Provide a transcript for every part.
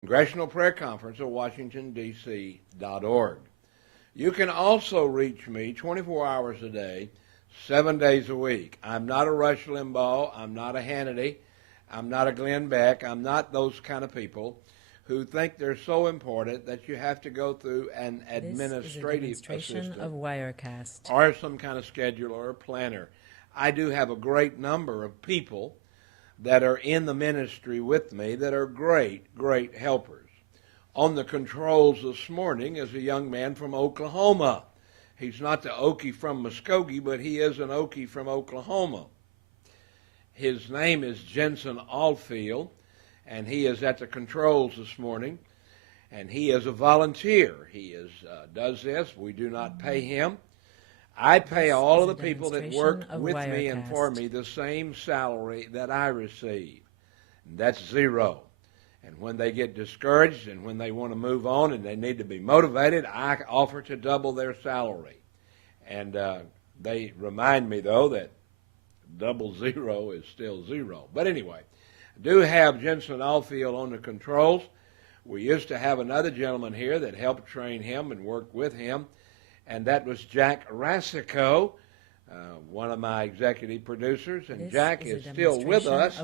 Congressional Prayer Conference at WashingtonDC.org. You can also reach me 24 hours a day, 7 days a week. I'm not a Rush Limbaugh. I'm not a Hannity. I'm not a Glenn Beck. I'm not those kind of people who think they're so important that you have to go through an administrative assistant of Wirecast or some kind of scheduler or planner. I do have a great number of people that are in the ministry with me that are great, great helpers. On the controls this morning is a young man from Oklahoma. He's not the Okie from Muskogee, but he is an Okie from Oklahoma. His name is Jensen Alfield, and he is at the controls this morning, and he is a volunteer. He does this. We do not pay him. I pay all of the people that work with me and for me the same salary that I receive. And that's zero. And when they get discouraged and when they want to move on and they need to be motivated, I offer to double their salary. And they remind me, though, that double zero is still zero. But anyway, I do have Jensen Alfield on the controls. We used to have another gentleman here that helped train him and work with him, and that was Jack Rassico, one of my executive producers, and Jack is still with us.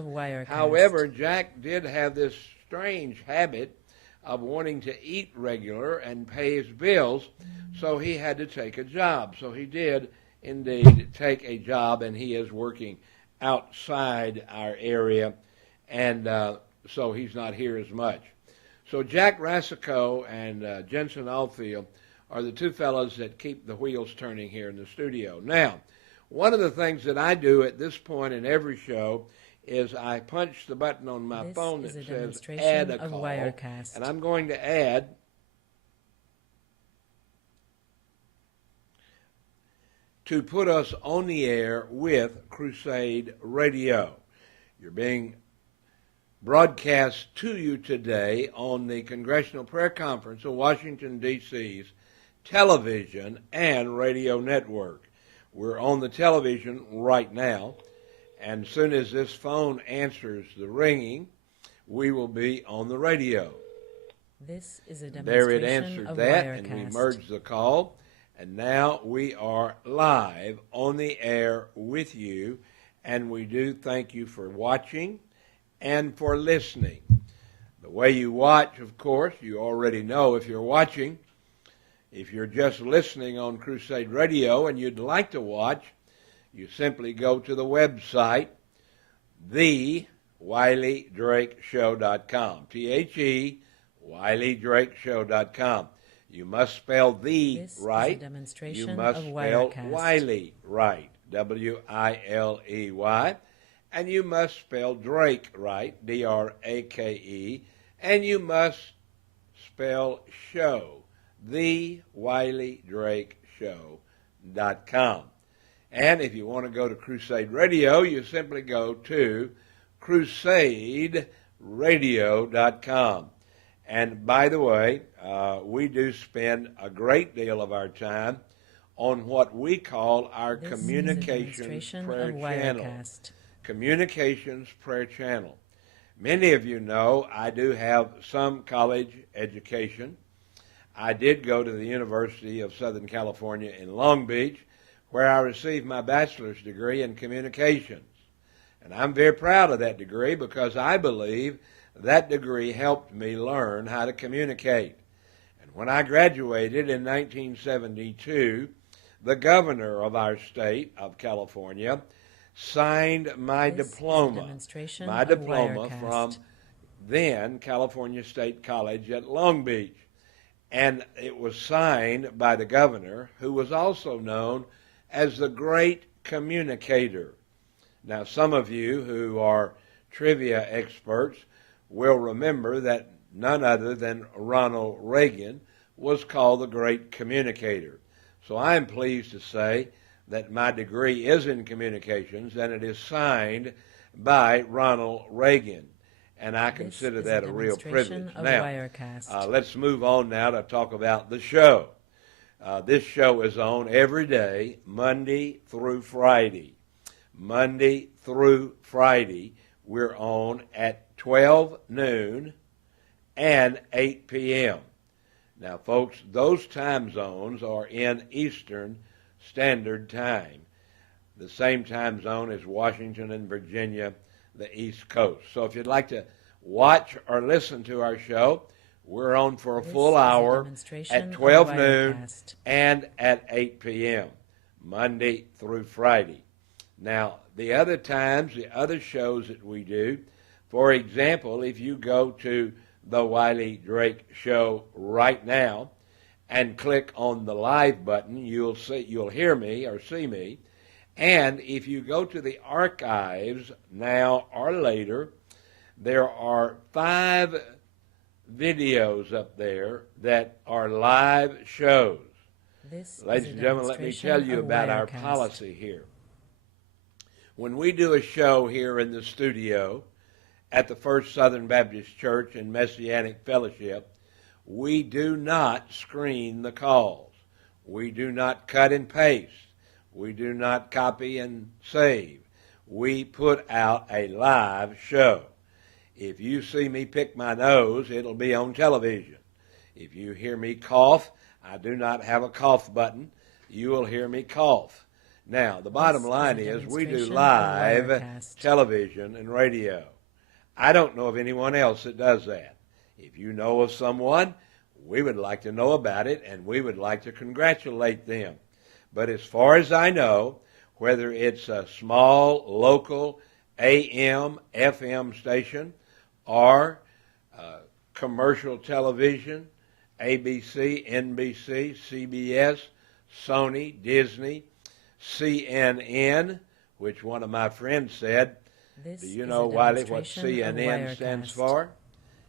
However, Jack did have this strange habit of wanting to eat regular and pay his bills, so he had to take a job. So he did indeed take a job, and he is working outside our area, and so he's not here as much. So Jack Rassico and Jensen Alfield are the two fellows that keep the wheels turning here in the studio. Now, one of the things that I do at this point in every show is I punch the button on my phone that says add a call, and I'm going to add to put us on the air with Crusade Radio. You're being broadcast to you today on the Congressional Prayer Conference of Washington, D.C.'s television and radio network. We're on the television right now, and as soon as this phone answers the ringing, we will be on the radio. This is a demonstration there it answered of that, Wirecast. and we merged the call, and now we are live on the air with you, and we do thank you for watching and for listening. The way you watch, of course, you already know if you're watching. If you're just listening on Crusade Radio and you'd like to watch, you simply go to the website, TheWileyDrakeShow.com, T-H-E, WileyDrakeShow.com. You must spell the This right. Is a demonstration You must of spell Wirecast. Wiley right, W-I-L-E-Y. And you must spell Drake right, D-R-A-K-E. And you must spell show, TheWileyDrakeShow.com. And if you want to go to Crusade Radio, you simply go to CrusadeRadio.com. And by the way, we do spend a great deal of our time on what we call our This Communications Prayer of Channel. Wirecast. Communications Prayer Channel. Many of you know I do have some college education. I did go to the University of Southern California in Long Beach, where I received my bachelor's degree in communications. And I'm very proud of that degree because I believe that degree helped me learn how to communicate. And when I graduated in 1972, the governor of our state of California signed my diploma from then California State College at Long Beach. And it was signed by the governor, who was also known as the Great Communicator. Now, some of you who are trivia experts will remember that none other than Ronald Reagan was called the Great Communicator. So I am pleased to say that my degree is in communications, and it is signed by Ronald Reagan. And I consider that a real privilege. Now, let's move on now to talk about the show. This show is on every day, Monday through Friday. Monday through Friday, we're on at 12 noon and 8 p.m. Now, folks, those time zones are in Eastern Standard Time, the same time zone as Washington and Virginia, the East Coast. So if you'd like to watch or listen to our show, we're on for a full hour at 12 noon and at 8 p.m., Monday through Friday. Now, the other times, the other shows that we do, for example, if you go to the Wiley Drake Show right now and click on the live button, you'll hear me or see me. And if you go to the archives now or later, there are 5 videos up there that are live shows. Ladies and gentlemen, let me tell you about our policy here. When we do a show here in the studio at the First Southern Baptist Church and Messianic Fellowship, we do not screen the calls. We do not cut and paste. We do not copy and save. We put out a live show. If you see me pick my nose, it'll be on television. If you hear me cough, I do not have a cough button. You will hear me cough. Now, the bottom line is we do live television and radio. I don't know of anyone else that does that. If you know of someone, we would like to know about it, and we would like to congratulate them. But as far as I know, whether it's a small, local, AM, FM station, or commercial television, ABC, NBC, CBS, Sony, Disney, CNN, which one of my friends said, do you know, Wiley, what CNN stands for?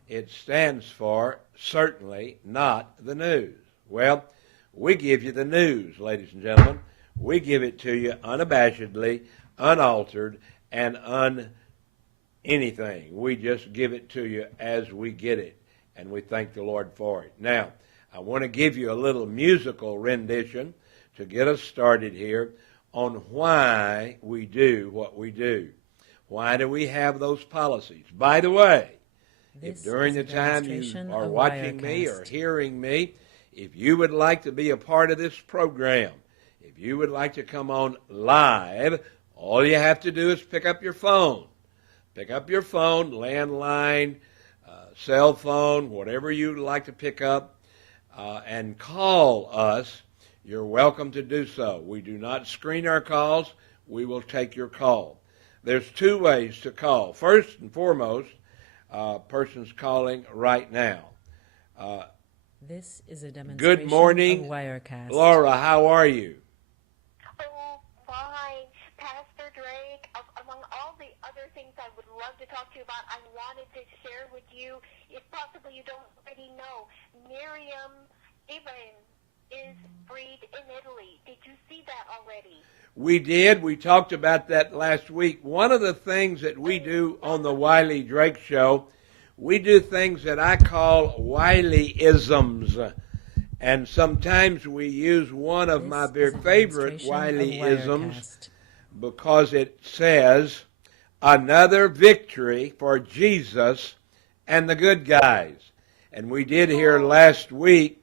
It stands for certainly not the news. Well, we give you the news, ladies and gentlemen. We give it to you unabashedly, unaltered, and anything. We just give it to you as we get it, and we thank the Lord for it. Now, I want to give you a little musical rendition to get us started here on why we do what we do. Why do we have those policies? By the way, if during the time you are watching me or hearing me, if you would like to be a part of this program, if you would like to come on live, all you have to do is pick up your phone. Pick up your phone, landline, cell phone, whatever you'd like to pick up, and call us. You're welcome to do so. We do not screen our calls. We will take your call. There's 2 ways to call. First and foremost, person's calling right now. This is a demonstration good morning, of Wirecast. Laura, how are you? Oh, fine. Pastor Drake, among all the other things I would love to talk to you about, I wanted to share with you, if possible you don't already know, Miriam Ibrahim is freed in Italy. Did you see that already? We did. We talked about that last week. One of the things that we do on the Wiley Drake Show, we do things that I call Wiley-isms. And sometimes we use one of my very favorite Wiley-isms because it says, another victory for Jesus and the good guys. And we did hear last week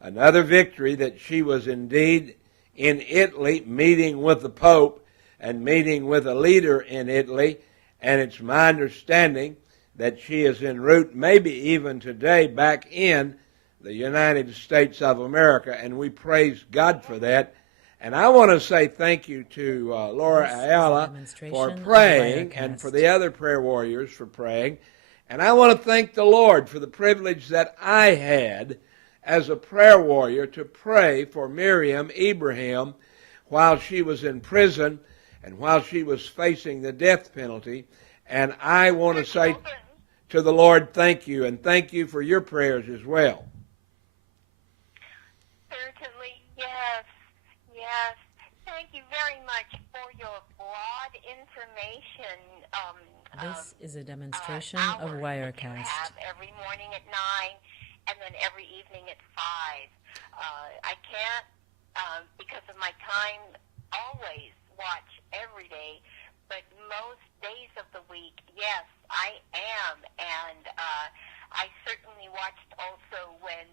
another victory that she was indeed in Italy meeting with the Pope and meeting with a leader in Italy. And it's my understanding that she is en route, maybe even today, back in the United States of America. And we praise God for that. And I want to say thank you to Laura Ayala for praying and for the other prayer warriors for praying. And I want to thank the Lord for the privilege that I had as a prayer warrior to pray for Miriam Ibrahim while she was in prison and while she was facing the death penalty. And I want to say to the Lord, thank you, and thank you for your prayers as well. Certainly, yes, yes. Thank you very much for your broad information. This is a demonstration of That Wirecast. you have every morning at 9 and then every evening at 5. I can't, because of my time, always watch every day, but most days of the week, yes, I am. And I certainly watched also when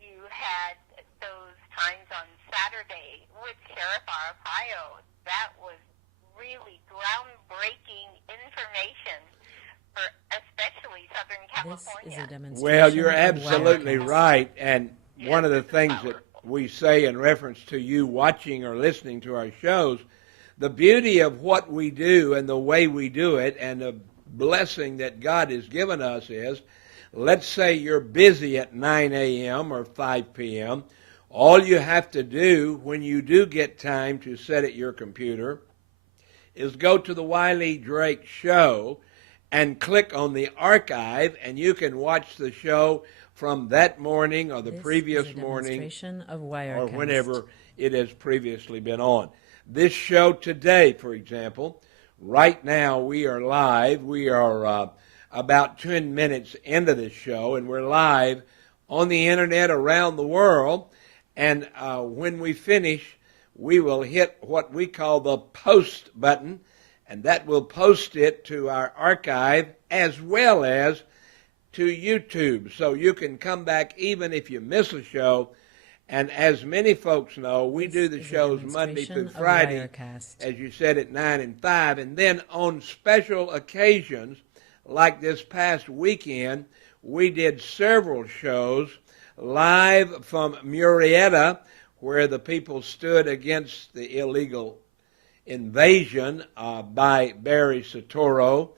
you had those times on Saturday with Sheriff Arpaio. That was really groundbreaking information for especially Southern This is California. a demonstration Well, you're of absolutely Wirecast. right. And one of the this is things that we say in reference to you watching or listening to our shows, the beauty of what we do and the way we do it and the blessing that God has given us is, let's say you're busy at 9 a.m. or 5 p.m. All you have to do when you do get time to sit at your computer is go to the Wiley Drake Show and click on the archive, and you can watch the show from that morning or the This previous is a morning demonstration of or Wirecast. whenever it has previously been on. This show today, for example, right now we are live. We are about 10 minutes into this show, and we're live on the internet around the world. And when we finish, we will hit what we call the post button, and that will post it to our archive as well as to YouTube. So you can come back even if you miss a show. And as many folks know, we do the This is a shows Monday through demonstration of Friday, Wirecast. as you said, at 9 and 5. And then on special occasions, like this past weekend, we did several shows live from Murrieta, where the people stood against the illegal invasion by Barry Soetoro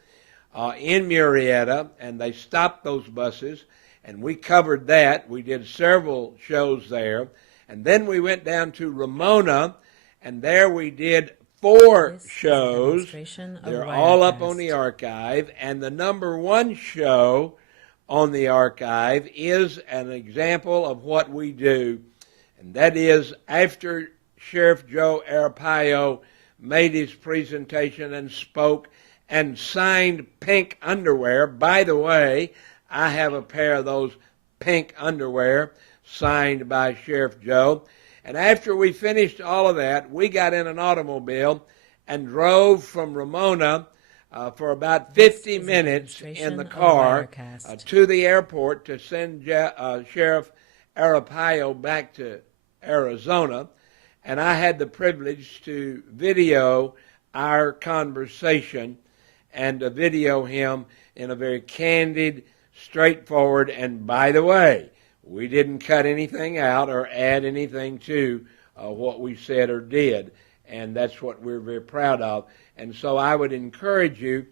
in Murrieta, and they stopped those buses, and we covered that. We did several shows there, and then we went down to Ramona, and there we did 4 This is a shows. demonstration of They're all up Wirecast. on the archive, and the number 1 show on the archive is an example of what we do, and that is after Sheriff Joe Arpaio made his presentation and spoke and signed pink underwear. By the way, I have a pair of those pink underwear signed by Sheriff Joe. And after we finished all of that, we got in an automobile and drove from Ramona for about 50 is a minutes in demonstration the of car Wirecast. to the airport to send Sheriff Arpaio back to Arizona. And I had the privilege to video our conversation and to video him in a very candid, straightforward, and by the way, we didn't cut anything out or add anything to what we said or did, and that's what we're very proud of. And so I would encourage you,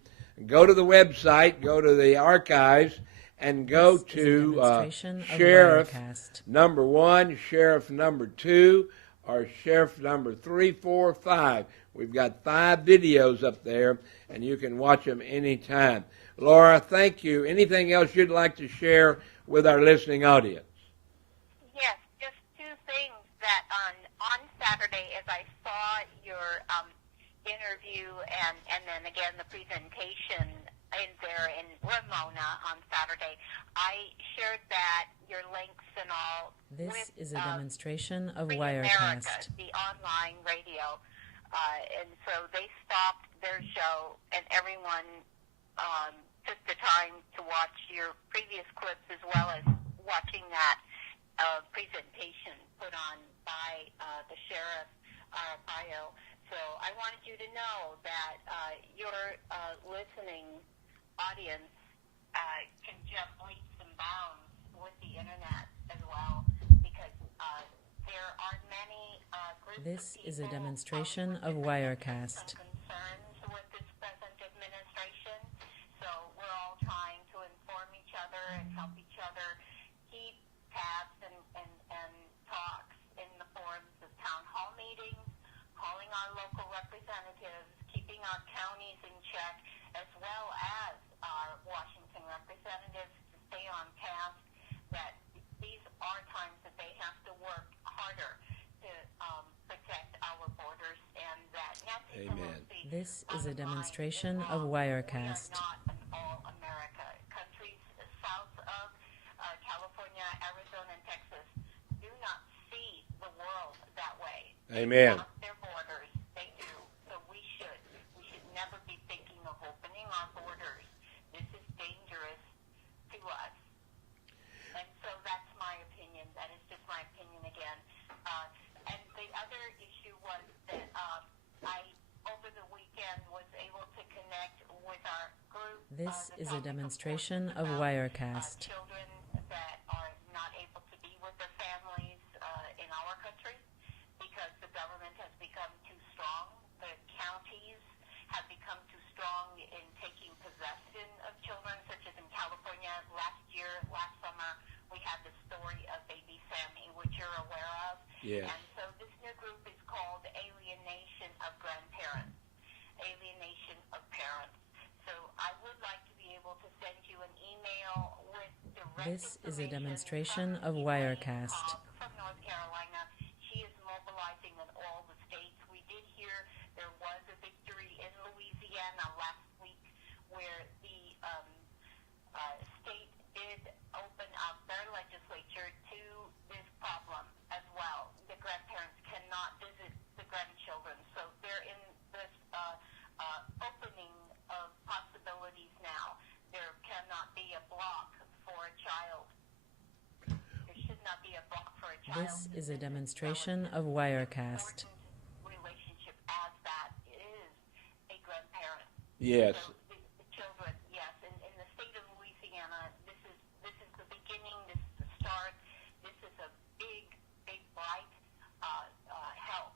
go to the website, go to the archives, and go This is a to demonstration of Sheriff Wirecast. number 1, Sheriff number 2, or Sheriff number 3, 4, 5. We've got 5 videos up there, and you can watch them anytime. Laura, thank you. Anything else you'd like to share with our listening audience? Yes, just 2 things that on Saturday, as I saw your interview and then again the presentation in there in Ramona on Saturday, I shared that your links and all This with is a demonstration of Free America, Wirecast. the online radio. And so they stopped their show, and everyone took the time to watch your previous clips as well as watching that presentation put on by the Sheriff Arpaio. So I wanted you to know that your listening audience can jump leaps and bounds with the internet as well, because there are many groups This of is a people demonstration with of different Wirecast. concerns with this present administration. So we're all trying to inform each other and help each other keep tabs and talks in the forms of town hall meetings, calling our local representatives, keeping our counties in check, as well as our Washington representatives to stay on task, that these are times that they have to work harder to protect our borders, and that Nancy Amen. Pelosi This is a on the line demonstration is wrong. of Wirecast. We are not an all-America. Countries south of California, Arizona, and Texas do not see the world that way. Amen. Not their borders. They do. So we should. We should never be thinking of opening our borders. This is dangerous to us. This the is a topic, demonstration course, of about, Wirecast. children that are not able to be with their families in our country because the government has become too strong. The counties have become too strong in taking possession of children, such as in California last summer, we had the story of baby Sammy, which you're aware of. Yes. And so this new group is called Alienation of Grandparents, Alienation of Parents. So I would like to be able to send you an email with direct This is a information demonstration from of Elaine Wirecast. Cobb from North Carolina. She is mobilizing in all the states. We did hear there was a victory in Louisiana last week where the state did open up their legislature to this problem as well. The grandparents cannot visit the grandchildren, so they're in this opening of possibilities now. There cannot be a block for a child. There should not be a block for a child. This is a demonstration of Wirecast. Relationship as that is a grandparent. Yes. So the children, yes, in the state of Louisiana, this is the beginning. This is the start. This is a big bright help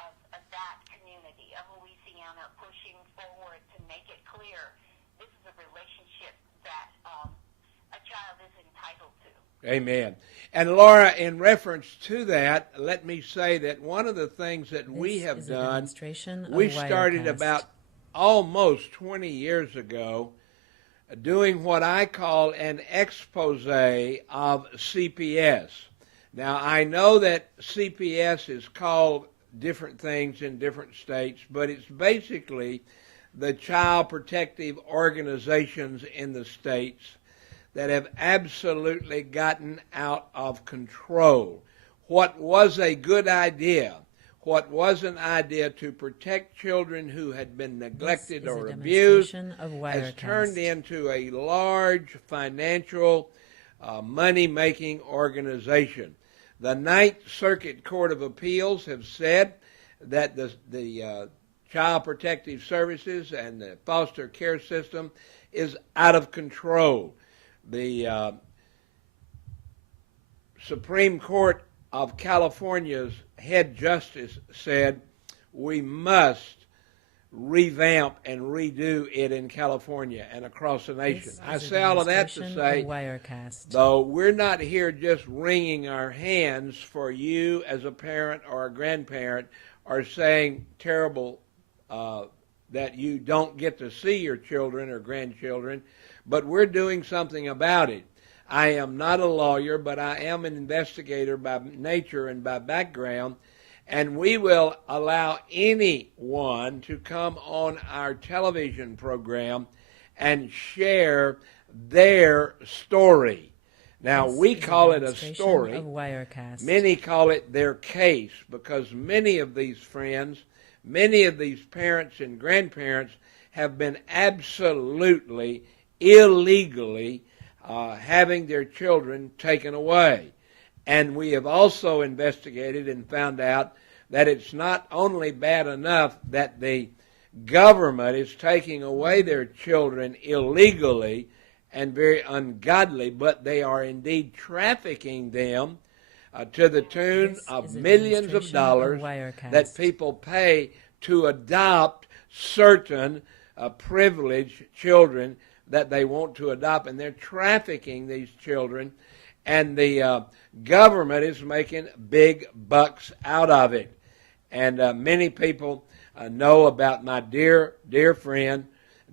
of that community of Louisiana pushing forward to make it clear this is a relationship that a child is entitled to. Amen. And Laura, in reference to that, let me say that one of the things that we This have is a done, demonstration of we started Wirecast. about almost 20 years ago doing what I call an expose of CPS. Now, I know that CPS is called different things in different states, but it's basically the child protective organizations in the states that have absolutely gotten out of control. What was a good idea, what was an idea to protect children who had been neglected This is or a abused, demonstration of has Wirecast. turned into a large financial, money-making organization. The Ninth Circuit Court of Appeals have said that the Child Protective Services and the foster care system is out of control. The Supreme Court of California's head justice said we must revamp and redo it in California and across the nation. This I is a say all of that to demonstration say, of Wirecast. though we're not here just wringing our hands for you as a parent or a grandparent or saying terrible that you don't get to see your children or grandchildren, but we're doing something about it. I am not a lawyer, but I am an investigator by nature and by background, and we will allow anyone to come on our television program and share their story. Now, This we is call it a demonstration story. of Wirecast. Many call it their case because many of these friends, many of these parents and grandparents have been absolutely illegally having their children taken away. And we have also investigated and found out that it's not only bad enough that the government is taking away their children illegally and very ungodly, but they are indeed trafficking them to the tune This of is a millions of demonstration dollars Wirecast. that people pay to adopt certain privileged children that they want to adopt, and they're trafficking these children, and the government is making big bucks out of it. And many people know about my dear friend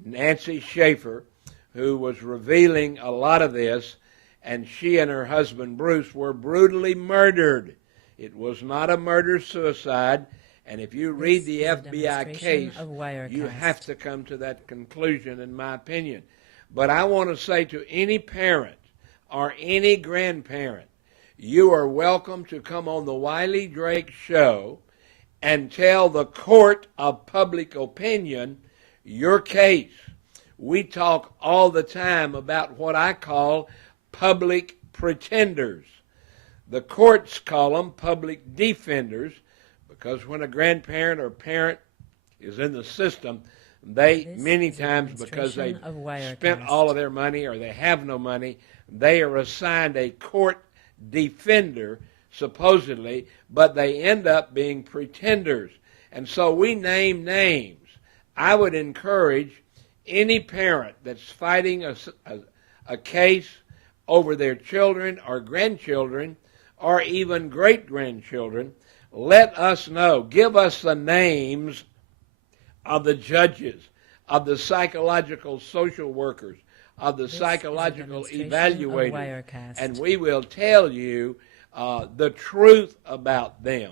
Nancy Schaefer, who was revealing a lot of this, and she and her husband Bruce were brutally murdered. It was not a murder-suicide, and if you read the This is a FBI demonstration case, of Wirecast. you have to come to that conclusion, in my opinion. But I want to say to any parent or any grandparent, you are welcome to come on the Wiley Drake Show and tell the court of public opinion your case. We talk all the time about what I call public pretenders. The courts call them public defenders because when a grandparent or parent is in the system, They, This many is a times, because they demonstration of spent Wirecast. all of their money or they have no money, they are assigned a court defender, supposedly, but they end up being pretenders. And so we name names. I would encourage any parent that's fighting a case over their children or grandchildren or even great-grandchildren, let us know. Give us the names of the judges, of the psychological social workers, of the This is a psychological demonstration of evaluators, Wirecast. and we will tell you the truth about them.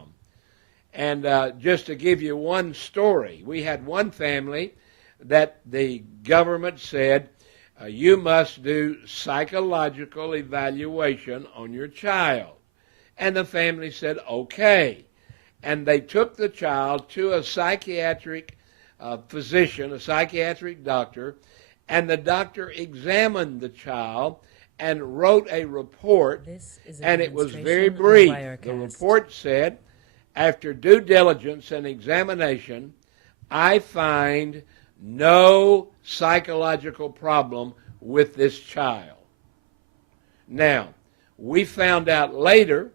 And just to give you one story, we had one family that the government said, you must do psychological evaluation on your child. And the family said, okay. And they took the child to a psychiatric physician, a psychiatric doctor, and the doctor examined the child and wrote a report, This is a and it was demonstration very of brief. Wirecast. The report said, after due diligence and examination, I find no psychological problem with this child. Now, we found out later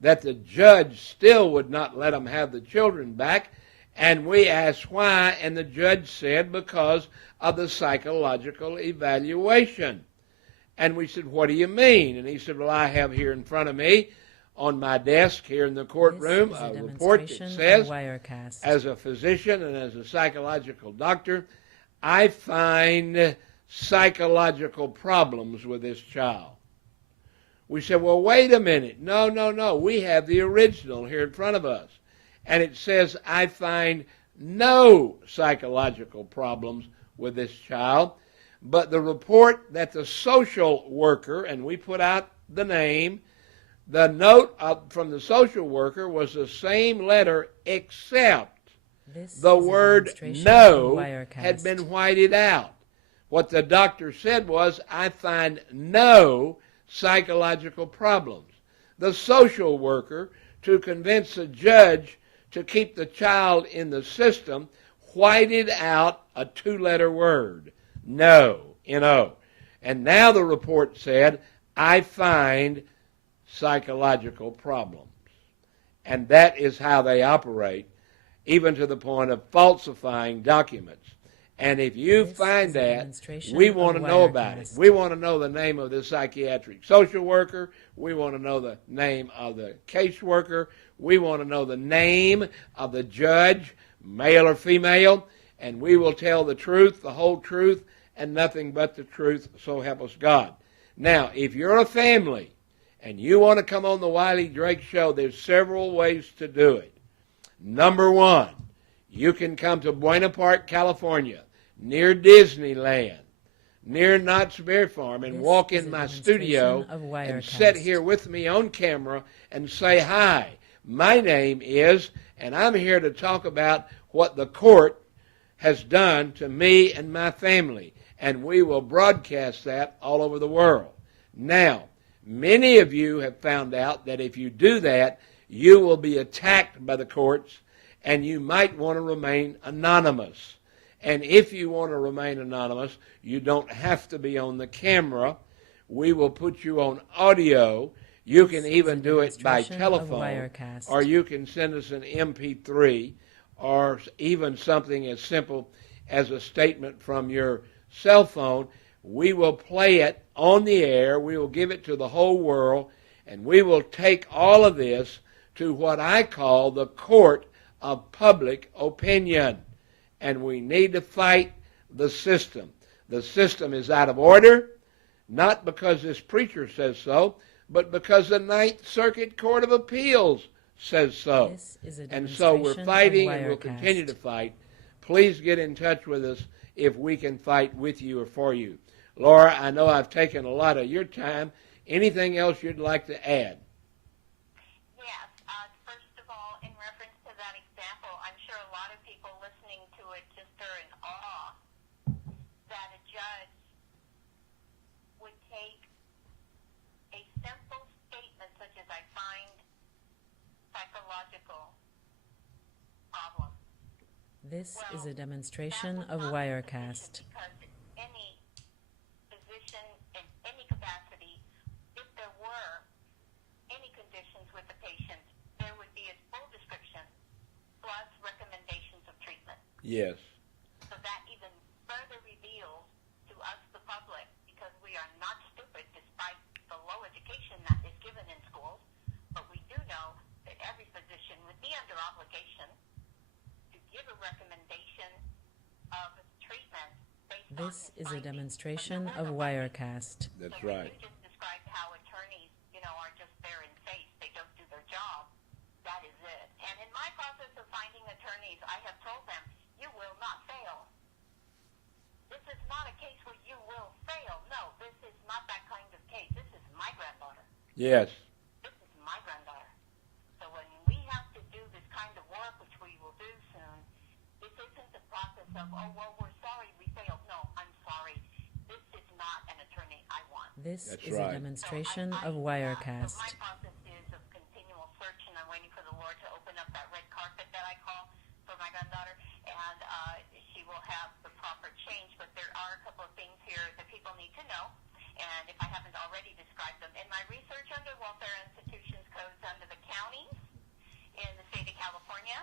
that the judge still would not let them have the children back, and we asked why, and the judge said because of the psychological evaluation. And we said, what do you mean? And he said, well, I have here in front of me on my desk here in the courtroom This is a report that demonstration says, of Wirecast. as a physician and as a psychological doctor, I find psychological problems with this child. We said, well, wait a minute. No. We have the original here in front of us. And it says, I find no psychological problems with this child. But the report that the social worker, and we put out the name, the note from the social worker was the same letter except This the is a word demonstration no of Wirecast. had been whited out. What the doctor said was, I find no psychological problems. The social worker, to convince the judge to keep the child in the system, whited out a two-letter word, no, N-O. And now the report said, I find psychological problems. And that is how they operate, even to the point of falsifying documents. And if you This find is a that, demonstration we of want to know about it. Wirecast. We want to know the name of the psychiatric social worker. We want to know the name of the caseworker. We want to know the name of the judge, male or female. And we will tell the truth, the whole truth, and nothing but the truth, so help us God. Now, if you're a family and you want to come on the Wiley Drake Show, there's several ways to do it. Number one, you can come to Buena Park, California, near Disneyland, near Knott's Berry Farm, and This walk is in a my demonstration studio of and Wirecast. sit here with me on camera and say, hi, my name is, and I'm here to talk about what the court has done to me and my family, and we will broadcast that all over the world. Now, many of you have found out that if you do that, you will be attacked by the courts, and you might want to remain anonymous. And if you want to remain anonymous, you don't have to be on the camera. We will put you on audio. You can This even is a do it by demonstration of telephone, Wirecast. or you can send us an MP3, or even something as simple as a statement from your cell phone. We will play it on the air. We will give it to the whole world, and we will take all of this to what I call the court of public opinion. And we need to fight the system. The system is out of order, not because this preacher says so, but because the Ninth Circuit Court of Appeals says so. This is a And so we're demonstration of fighting, and we'll Wirecast. continue to fight. Please get in touch with us if we can fight with you or for you. Laura, I know I've taken a lot of your time. Anything else you'd like to add? Yes. First of all, in reference to that example, I'm sure a lot of people listening to it just are in awe that a judge would take a simple statement such as I find psychological problems This Well, is a that demonstration was of not the Wirecast. position, because any physician in any capacity, if there were any conditions with the patient, there would be a full description plus recommendations of treatment. Yes. So that even further reveals to us, the public, because we are not stupid despite the low education that is given in schools, but we do know that every physician would be under obligation to give a recommendation of treatment based on This his is a findings. demonstration But there of were no findings. Wirecast. That's So when right. you just described how attorneys, are just there in face, they don't do their job, that is it. And in my process of finding attorneys, I have told them, you will not fail. This is not a case where you will fail. No, this is not that kind of case. This is my granddaughter. Yes. This is my granddaughter. So when we have to do this kind of work, which we will do soon, this isn't the process of, oh, well, we're sorry we failed. No, I'm sorry. This is not an attorney I want. This That's is right. a demonstration So of so Wirecast. my process is of continual search, and I'm waiting for the Lord to open up that red carpet that I call for my granddaughter, and she will have the proper change. But there are a couple of things here that people need to know, and if I haven't already described them. In my research under Welfare Institutions Codes under the counties in the state of California,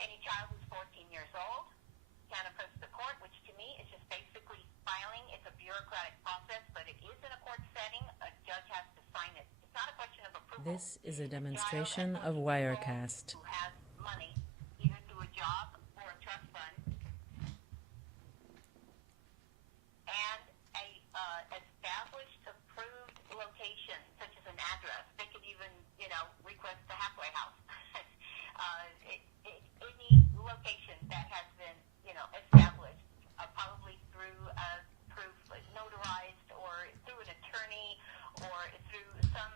any child who's 14 years old can approach the court, which to me is just basically filing. It's a bureaucratic process, but it is in a court setting. A judge has to sign it. It's not a question of approval. This is a Child demonstration at of 14 years old Wirecast. who has money, either through a job or a trust fund, and a established, approved location, such as an address. They could even, request the halfway house. Any location that has been, established, probably through proof notarized, or through an attorney, or through some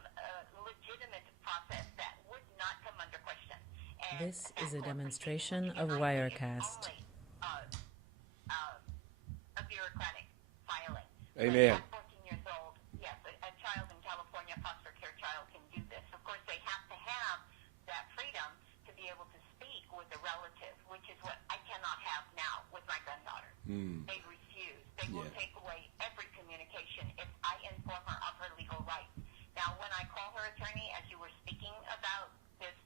legitimate process that would not come under question. And This that is a court demonstration proceeding, of and I think it's Wirecast. only, a bureaucratic filing. Amen. But at 14 years old, yes, a child in California, foster care child, can do this. Of course, they have to have that freedom to be able to speak with a relative, which is what I cannot have now with my granddaughter. They refuse. They will Yeah. take away every communication if I inform her of her legal rights. Now, when I call her attorney, as you were speaking about this,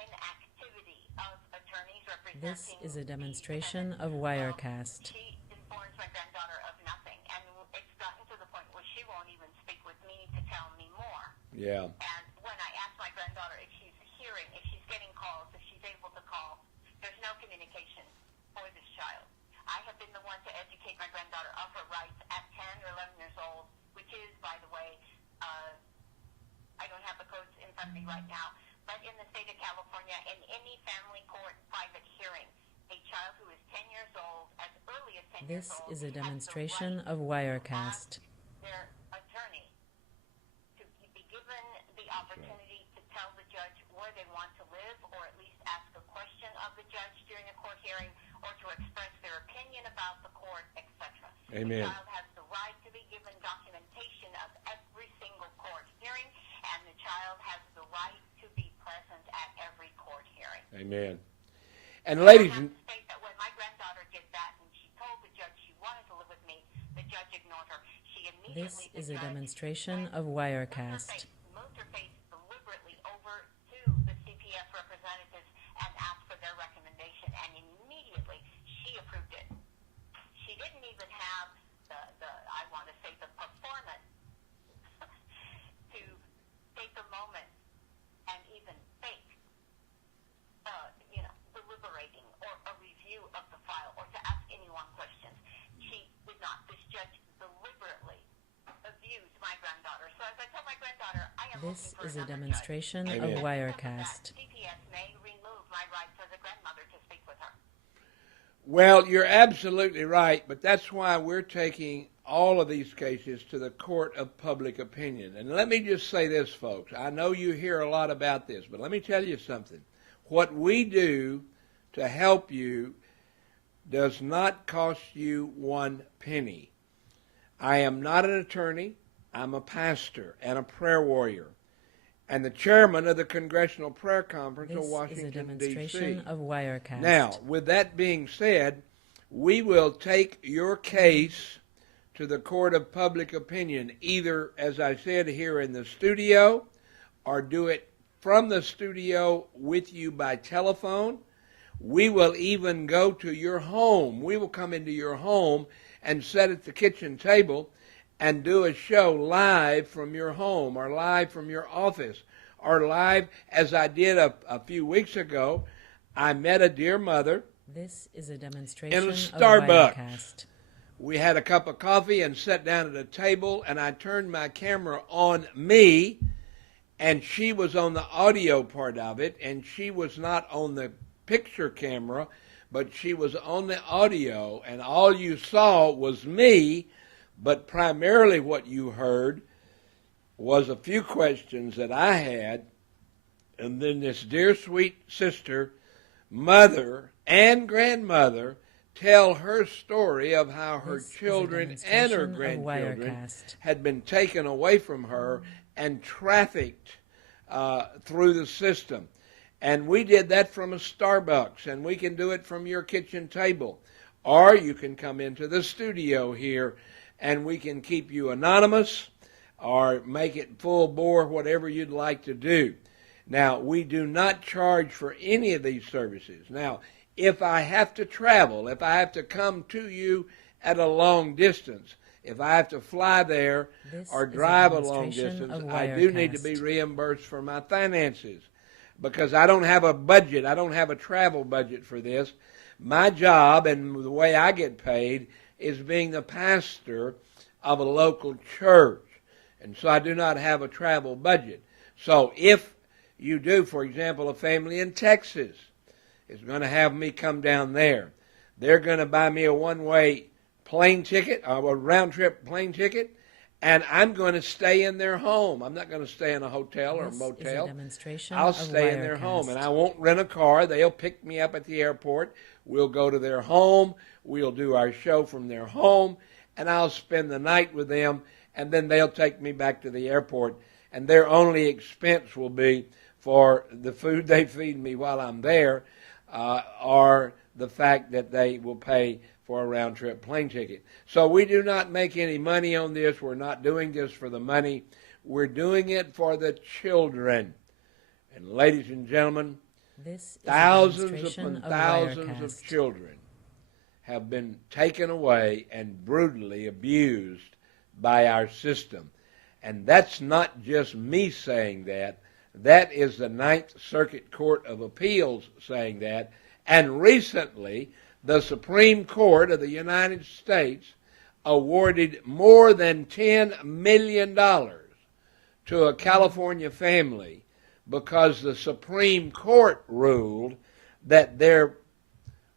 inactivity of attorneys representing. This is a the demonstration defendant, of Wirecast. she informs my granddaughter of nothing, and it's gotten to the point where she won't even speak with me to tell me more. Yeah. And when I ask my granddaughter if she's hearing, if she's getting calls, if she's able to call, there's no communication for this child. I have been the one to educate my granddaughter of her rights at 10 or 11 years old, which is, by the way, I don't have the codes in front of me right now, but in the state of California, in any family court private hearing, a child who is 10 years old, as early as 10 This years old, is a has the demonstration right of Wirecast. to ask their attorney to be given the opportunity to tell the judge where they want to live, or at least ask a question of the judge during a court hearing, or to express their opinion about the court, etc. Amen. The child has the right to be given documentation of every single court hearing, and the child has the right to be present at every court hearing. Amen. And ladies I and have to state that when my granddaughter did that and she told the judge she wanted to live with me, the judge ignored her. She immediately, This is the a judge demonstration went, of Wirecast. moved her face deliberately over to the CPS representatives and asked for their recommendation, and immediately she approved it. She didn't even have the I want to say, the performance to take a moment and even fake, deliberating or a review of the file, or to ask anyone questions. She did not. This judge deliberately abused my granddaughter. So as I tell my granddaughter, I am This looking for is a another demonstration judge. of Amen. Wirecast. CPS may remove my rights as a grandmother to speak with her. well, you're absolutely right, but that's why we're taking all of these cases to the court of public opinion. And let me just say this, folks. I know you hear a lot about this, but let me tell you something. What we do to help you does not cost you one penny. I am not an attorney. I'm a pastor and a prayer warrior. and the chairman of the Congressional Prayer Conference of This is a Washington, demonstration D.C. of Wirecast. Now, with that being said, we will take your case to the court of public opinion, either, as I said, here in the studio, or do it from the studio with you by telephone. We will even go to your home. We will come into your home and sit at the kitchen table and do a show live from your home or live from your office or live, as I did a few weeks ago. I met a dear mother. This is a demonstration In a of Starbucks. Wirecast. We had a cup of coffee and sat down at a table, and I turned my camera on me, and she was on the audio part of it, and she was not on the picture camera, but she was on the audio, and all you saw was me, but primarily what you heard was a few questions that I had, and then this dear sweet sister, mother, and grandmother tell her story of how her This is a children and her demonstration of grandchildren Wirecast. had been taken away from her and trafficked through the system. And we did that from a Starbucks, and we can do it from your kitchen table. Or you can come into the studio here, and we can keep you anonymous or make it full bore, whatever you'd like to do. Now, we do not charge for any of these services. Now, if I have to travel, if I have to come to you at a long distance, if I have to fly there This or is a drive a long demonstration distance, of I do need to be Wirecast. reimbursed for my finances because I don't have a budget. I don't have a travel budget for this. My job and the way I get paid is being the pastor of a local church. And so I do not have a travel budget. So if you do, for example, a family in Texas is going to have me come down there. They're going to buy me a one-way plane ticket, or a round-trip plane ticket, and I'm going to stay in their home. I'm not going to stay in a hotel or a This is a motel. demonstration I'll of stay in their home, Wirecast. and I won't rent a car. They'll pick me up at the airport. We'll go to their home. We'll do our show from their home, and I'll spend the night with them, and then they'll take me back to the airport, and their only expense will be for the food they feed me while I'm there, or the fact that they will pay for a round-trip plane ticket. So we do not make any money on this. We're not doing this for the money. We're doing it for the children. And ladies and gentlemen, This is a thousands demonstration upon of thousands Wirecast. of children have been taken away and brutally abused by our system. And that's not just me saying that. That is the Ninth Circuit Court of Appeals saying that. And recently, the Supreme Court of the United States awarded more than $10 million to a California family because the Supreme Court ruled that their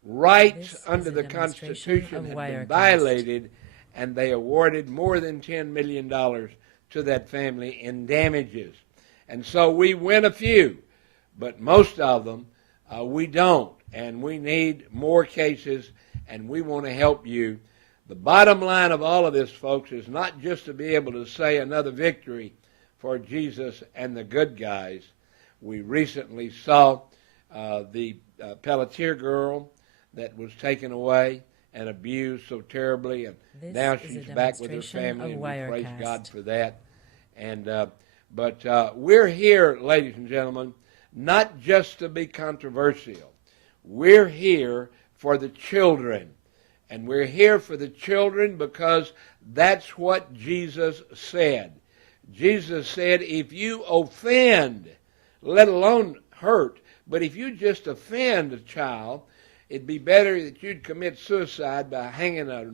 rights This is under a the demonstration Constitution of had been Wirecast. violated, and they awarded more than $10 million to that family in damages. And so we win a few, but most of them we don't, and we need more cases, and we want to help you. The bottom line of all of this, folks, is not just to be able to say another victory for Jesus and the good guys. We recently saw the Pelletier girl that was taken away and abused so terribly, and This now is a she's back with her demonstration family, of and we praise Wirecast. God for that. And but we're here, ladies and gentlemen, not just to be controversial. We're here for the children. And we're here for the children because that's what Jesus said. Jesus said, if you offend, let alone hurt, but if you just offend a child, it'd be better that you'd commit suicide by hanging a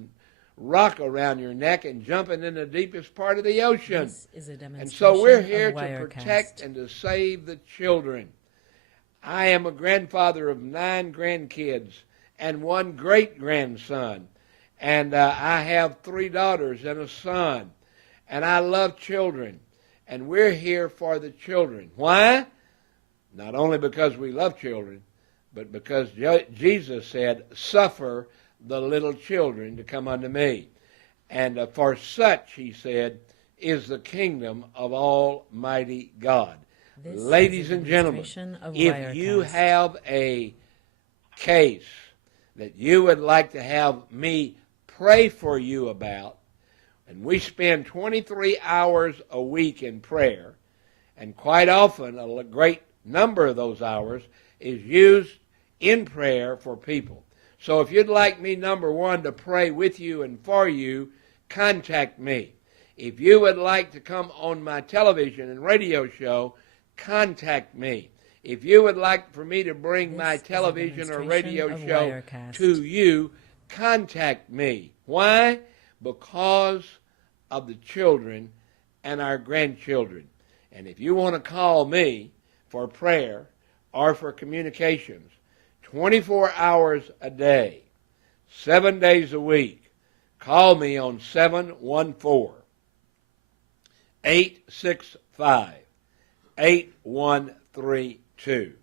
rock around your neck and jumping in the deepest part of the ocean. This is a And demonstration so we're here of to Wirecast. protect and to save the children. I am a grandfather of 9 grandkids and 1 great-grandson. And I have 3 daughters and a son. And I love children. And we're here for the children. Why? Not only because we love children, but because Jesus said, suffer the little children to come unto me. And for such, he said, is the kingdom of Almighty God. This is Ladies a and gentlemen, demonstration of if you Wirecast. have a case that you would like to have me pray for you about, and we spend 23 hours a week in prayer, and quite often a great number of those hours is used in prayer for people. So if you'd like me, number one, to pray with you and for you, contact me. If you would like to come on my television and radio show, contact me. If you would like for me to bring my This is a television or demonstration radio of show Wirecast. to you, contact me. Why? Because of the children and our grandchildren. And if you want to call me for prayer or for communications, 24 hours a day, 7 days a week, call me on 714-865-8132.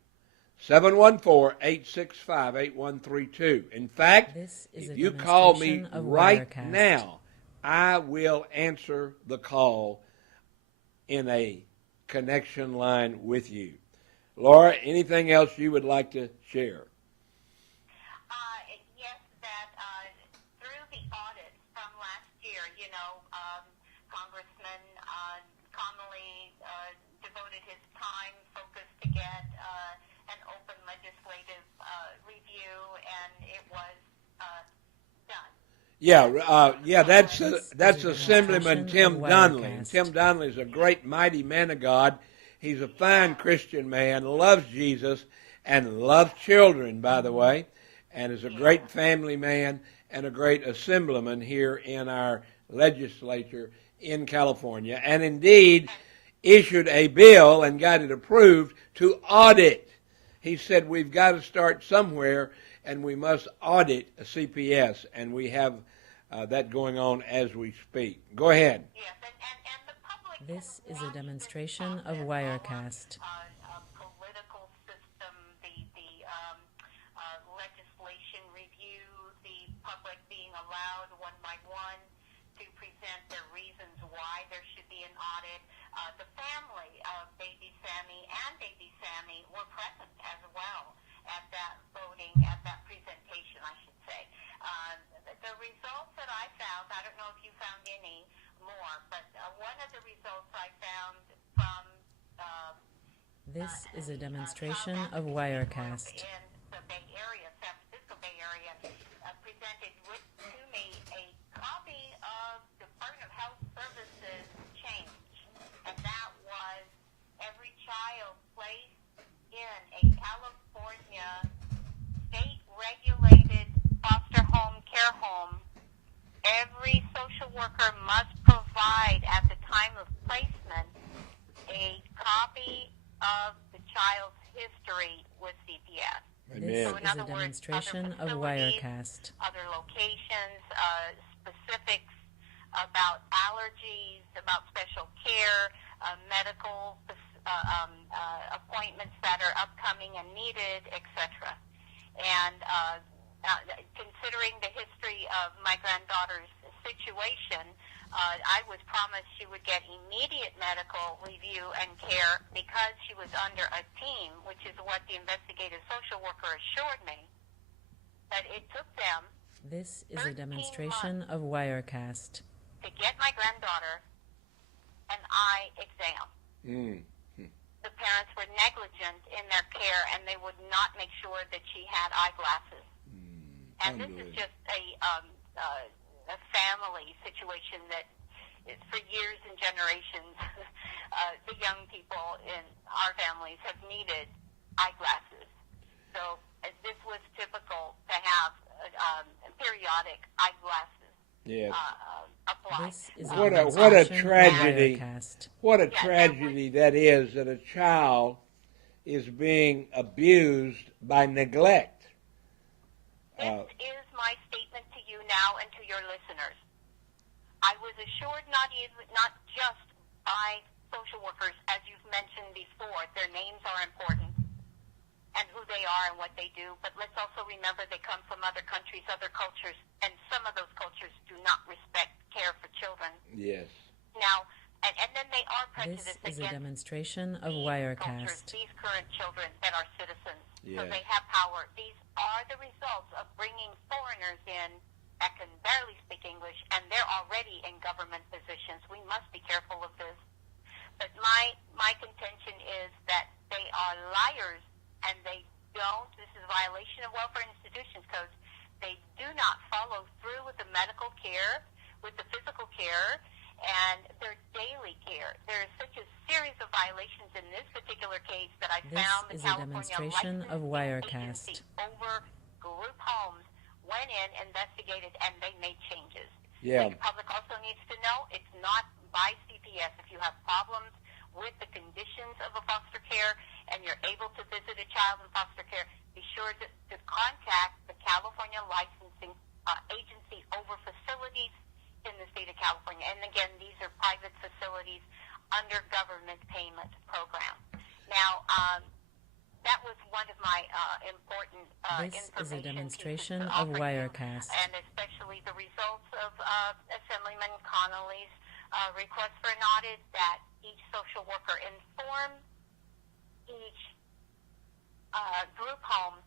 714-865-8132. In fact, This is if a you call me demonstration of right Wirecast. now, I will answer the call in a connection line with you. Laura, anything else you would like to share? Yes, that through the audit from last year, Congressman Connolly devoted his time, focus to get an open legislative review, and it was done. That's Assemblyman Tim Wirecast. Donnelly. And Tim Donnelly is a great, mighty man of God. He's a fine Christian man, loves Jesus, and loves children, by the way, and is a great family man and a great assemblyman here in our legislature in California, and indeed issued a bill and got it approved to audit. He said we've got to start somewhere, and we must audit a CPS, and we have that going on as we speak. Go ahead. Yes, and the public This can is a watch demonstration this of process Wirecast. Political system, the legislation review, the public being allowed one by one to present their reasons why there should be an audit. The family of baby Sammy and baby Sammy were present as well at that voting, at that presentation, I should say. The results that I found, I don't know if you found any more, but one of the results I found from This is a demonstration of Wirecast. in the Bay Area, San Francisco Bay Area, presented to me a copy of Department of Health Services change, and that was every child placed in a California state-regulated foster home care home. Every social worker must provide at the time of placement a copy of the child's history with CPS. This Amen. So in is other a words, demonstration other of facilities, Wirecast. other locations, specifics about allergies, about special care, medical appointments that are upcoming and needed, etc. And considering the history of my granddaughter's situation, I was promised she would get immediate medical review and care because she was under a team, which is what the investigative social worker assured me, that it took them This is a 13 demonstration of Wirecast. to get my granddaughter an eye exam. Mm. The parents were negligent in their care, and they would not make sure that she had eyeglasses. And this is just a family situation that is for years and generations. The young people in our families have needed eyeglasses. So this was typical to have periodic eyeglasses Yes. applied. This is What a demonstration of tragedy. Wirecast. What a tragedy that is, that a child is being abused by neglect. This is my statement to you now and to your listeners. I was assured not just by social workers, as you've mentioned before, their names are important and who they are and what they do, but let's also remember they come from other countries, other cultures, and some of those cultures do not respect care for children. Yes. Now, and then they are This prejudiced is a against demonstration of these cultures, Wirecast. these current children that are citizens. So Yes. they have power. These are the results of bringing foreigners in that can barely speak English, and they're already in government positions. We must be careful of this. But my contention is that they are liars, and they don't. This is a violation of Welfare Institutions Code. They do not follow through with the medical care, with the physical care, and their daily care. There is such a series of violations in this particular case that I This found the is a California demonstration of Licensing Wirecast. Agency over group homes went in, investigated, and they made changes. Yeah. The public also needs to know it's not by CPS. If you have problems with the conditions of a foster care and you're able to visit a child in foster care, be sure to contact the California Licensing Agency over facilities in the state of California. And again, these are private facilities under government payment program. Now, that was one of my important This is a information demonstration pieces to of offer you, Wirecast. and especially the results of Assemblyman Connolly's request for an audit, that each social worker inform each group home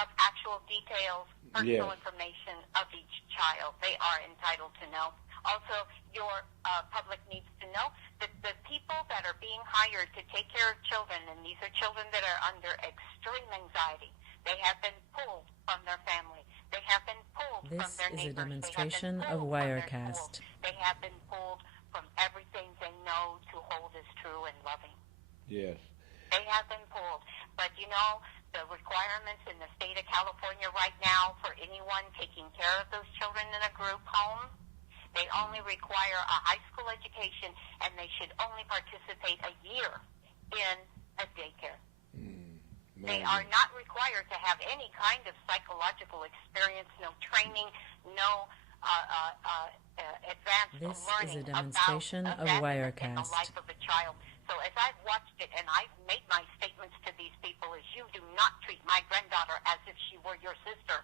of actual details, personal Yes. information of each child. They are entitled to know. Also, your public needs to know that the people that are being hired to take care of children, and these are children that are under extreme anxiety, they have been pulled from their family. They have been pulled from This their is a neighbors. demonstration they have of been pulled from their Wirecast. schools. They have been pulled from everything they know to hold as true and loving. Yes. They have been pulled. But you know, the requirements in the state of California right now for anyone taking care of those children in a group home, they only require a high school education, and they should only participate a year in a daycare. They are not required to have any kind of psychological experience, no training, no advanced This is a learning demonstration about of events in the Wirecast. life of a child. So as I've watched it, and I've made my statements to these people, is you do not treat my granddaughter as if she were your sister.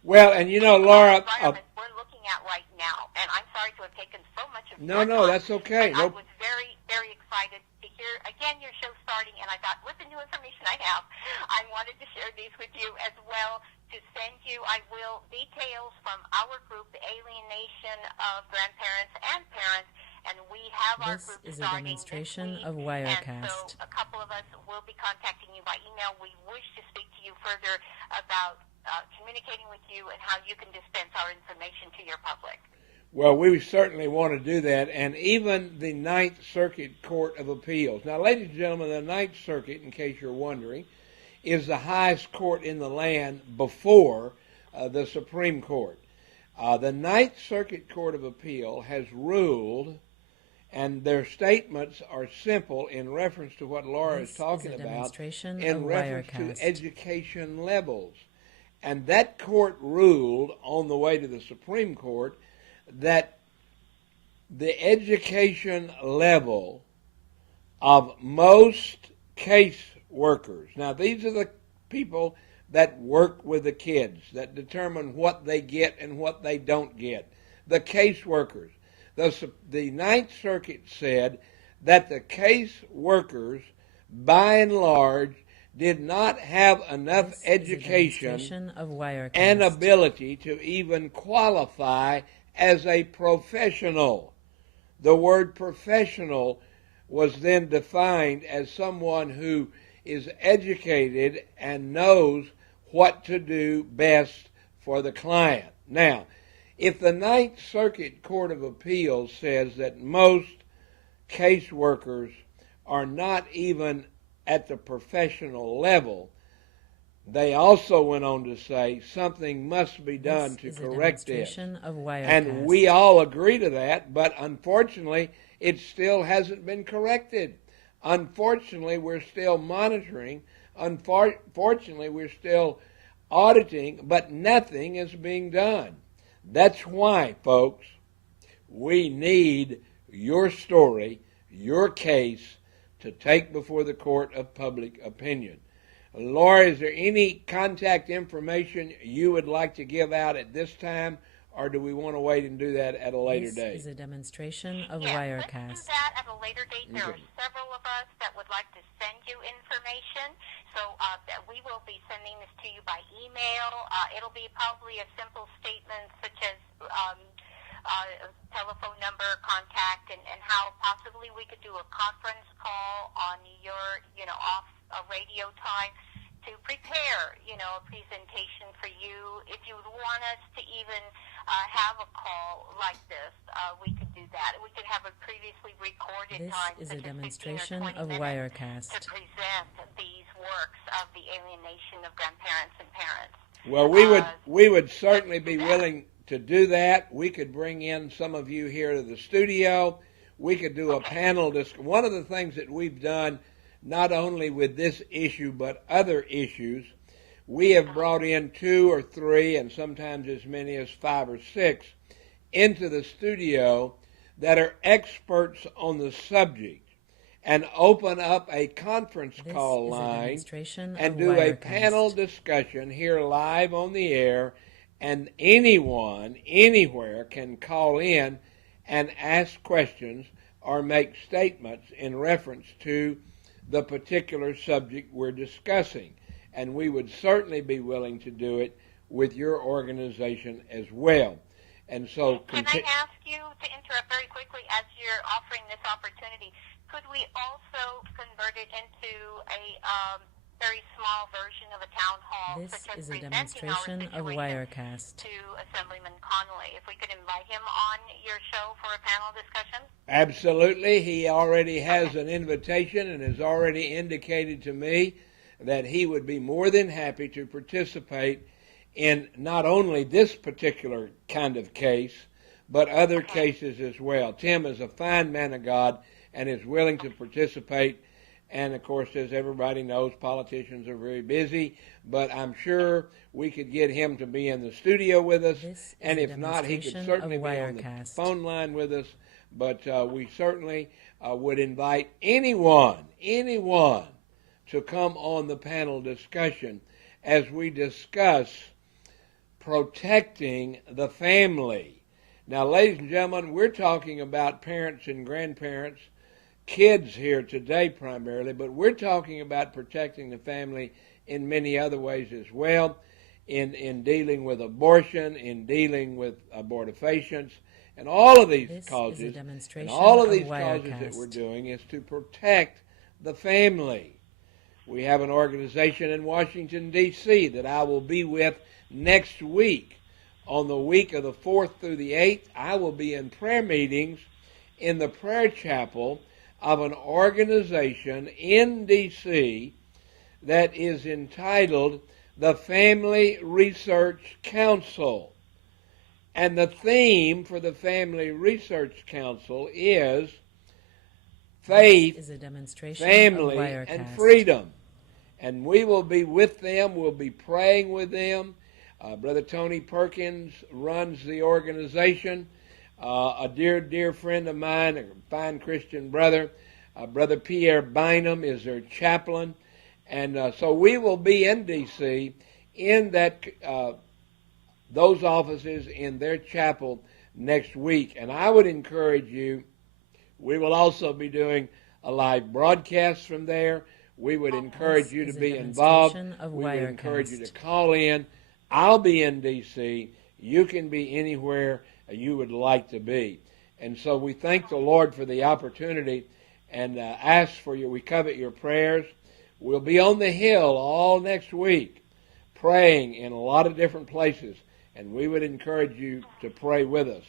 Well, and you know, Laura, Environment we're looking at right now, and I'm sorry to have taken so much of no, your no, time, that's okay. but I No, was very, very excited to hear, again, your show starting, and I thought, with the new information I have, I wanted to share these with you as well, to send you, I will, details from our group, the Alienation of Grandparents and Parents, and we have our This group is a starting demonstration this of week, Wirecast. and so a couple of us will be contacting you by email. We wish to speak to you further about communicating with you and how you can dispense our information to your public. well, we certainly want to do that, and even the Ninth Circuit Court of Appeals. Now, ladies and gentlemen, the Ninth Circuit, in case you're wondering, is the highest court in the land before the Supreme Court. The Ninth Circuit Court of Appeal has ruled, and their statements are simple in reference to what Laura This is talking is a about, demonstration in of reference Wirecast. to education levels. And that court ruled on the way to the Supreme Court that the education level of most case workers, now these are the people that work with the kids, that determine what they get and what they don't get, the case workers. The Ninth Circuit said that the case workers, by and large, did not have enough This is a education demonstration of Wirecast. and ability to even qualify as a professional. The word professional was then defined as someone who is educated and knows what to do best for the client. Now, if the Ninth Circuit Court of Appeals says that most caseworkers are not even at the professional level, they also went on to say something must be done This to is a correct this. demonstration of Wirecast. And we all agree to that, but unfortunately, it still hasn't been corrected. Unfortunately, we're still monitoring. Unfortunately, we're still auditing, but nothing is being done. That's why, folks, we need your story, your case, to take before the court of public opinion. Laura, is there any contact information you would like to give out at this time, or do we want to wait and do that at a later This date? is a demonstration of Yes, let's Wirecast. do that at a later date. There Okay. are several of us that would like to send you information, so that we will be sending this to you by email. It'll be probably a simple statement such as telephone number, contact, and how possibly we could do a conference call on your, off radio time to prepare, a presentation for you. If you would want us to even have a call like this, we could do that. We could have a previously recorded This time, is such a as 15 or demonstration 20 of minutes, Wirecast. to present these works of the alienation of grandparents and parents. Well, we would certainly be willing to do that. We could bring in some of you here to the studio. We could do a panel discussion. One of the things that we've done, not only with this issue but other issues, we have brought in 2 or 3 and sometimes as many as 5 or 6 into the studio that are experts on the subject and open up a conference This call is a line demonstration and of do a Wirecast. panel discussion here live on the air, and anyone, anywhere can call in and ask questions or make statements in reference to the particular subject we're discussing. And we would certainly be willing to do it with your organization as well. And so, Can I ask you to interrupt very quickly as you're offering this opportunity? Could we also convert it into a very small version of a town hall, This such as is a presenting demonstration our of situation Wirecast. to Assemblyman Connolly? If we could invite him on your show for a panel discussion? absolutely, he already has an invitation and has already indicated to me that he would be more than happy to participate in not only this particular kind of case, but other cases as well. Tim is a fine man of God and is willing to participate. And of course, as everybody knows, politicians are very busy, but I'm sure we could get him to be in the studio with us. This is And a if not, he could demonstration certainly of be on the Wirecast. phone line with us. But we certainly would invite anyone to come on the panel discussion as we discuss protecting the family. Now, ladies and gentlemen, we're talking about parents and grandparents, kids here today primarily, but we're talking about protecting the family in many other ways as well, in dealing with abortion, in dealing with abortifacients, and all of these This is a causes, and demonstration all of of these causes that Wirecast. we're doing is to protect the family. We have an organization in Washington, D.C. that I will be with next week. On the week of the 4th through the 8th, I will be in prayer meetings in the prayer chapel of an organization in D.C. that is entitled the Family Research Council. And the theme for the Family Research Council is faith, This is a demonstration family, of Wirecast. and freedom. And we will be with them. We'll be praying with them. Brother Tony Perkins runs the organization. A dear friend of mine, a fine Christian brother, Brother Pierre Bynum is their chaplain. And so we will be in D.C. in that those offices in their chapel next week. And I would encourage you, we will also be doing a live broadcast from there. We would encourage you to is a be involved. demonstration of We would encourage you Wirecast. to call in. I'll be in D.C. You can be anywhere you would like to be. And so we thank the Lord for the opportunity and ask for you. We covet your prayers. We'll be on the Hill all next week praying in a lot of different places. And we would encourage you to pray with us.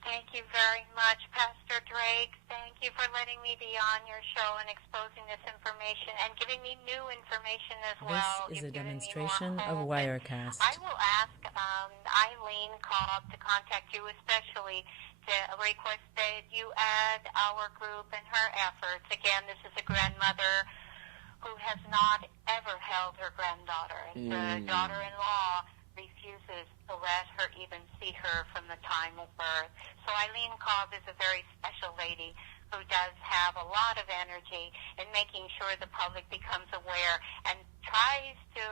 Thank you very much, Pastor Drake. Thank you for letting me be on your show and exposing this information and giving me new information as well. This is a You've given me demonstration more of hope. Wirecast. I will ask Eileen Cobb to contact you especially to request that you add our group in her efforts. Again, this is a grandmother who has not ever held her granddaughter. The daughter-in-law refuses to let her even see her from the time of birth. So Eileen Cobb is a very special lady who does have a lot of energy in making sure the public becomes aware and tries to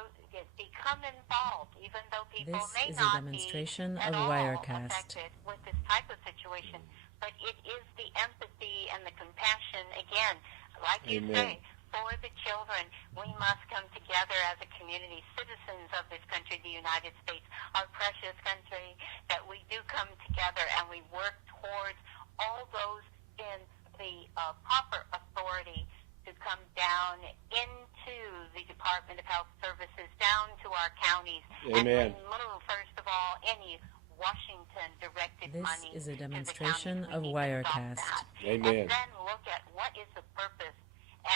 become involved, even though people This may is a not demonstration be at of all Wirecast. affected with this type of situation. But it is the empathy and the compassion, again, like you Amen. say, for the children. We must come together as a community, citizens of this country, the United States, our precious country, that we do come together and we work towards all those in the proper authority to come down into the Department of Health Services, down to our counties, Amen. and remove, first of all, any Washington-directed This money is a to the demonstration counties. We of need to stop Wirecast. that. Amen. And then look at what is the purpose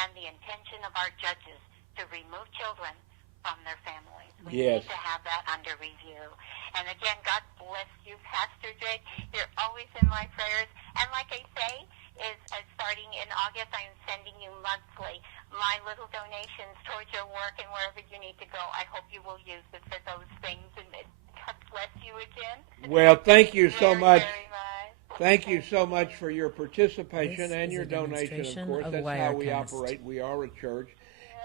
and the intention of our judges to remove children from their families. We Yes. need to have that under review. And again, God bless you, Pastor Drake. You're always in my prayers. And like I say, is starting in August, I am sending you monthly my little donations towards your work and wherever you need to go. I hope you will use it for those things. And God bless you again. Well, thank you so Very, much. very much. Thank you so much for your participation This and is your a donation, of demonstration course. of That's how we Wirecast. operate. We are a church.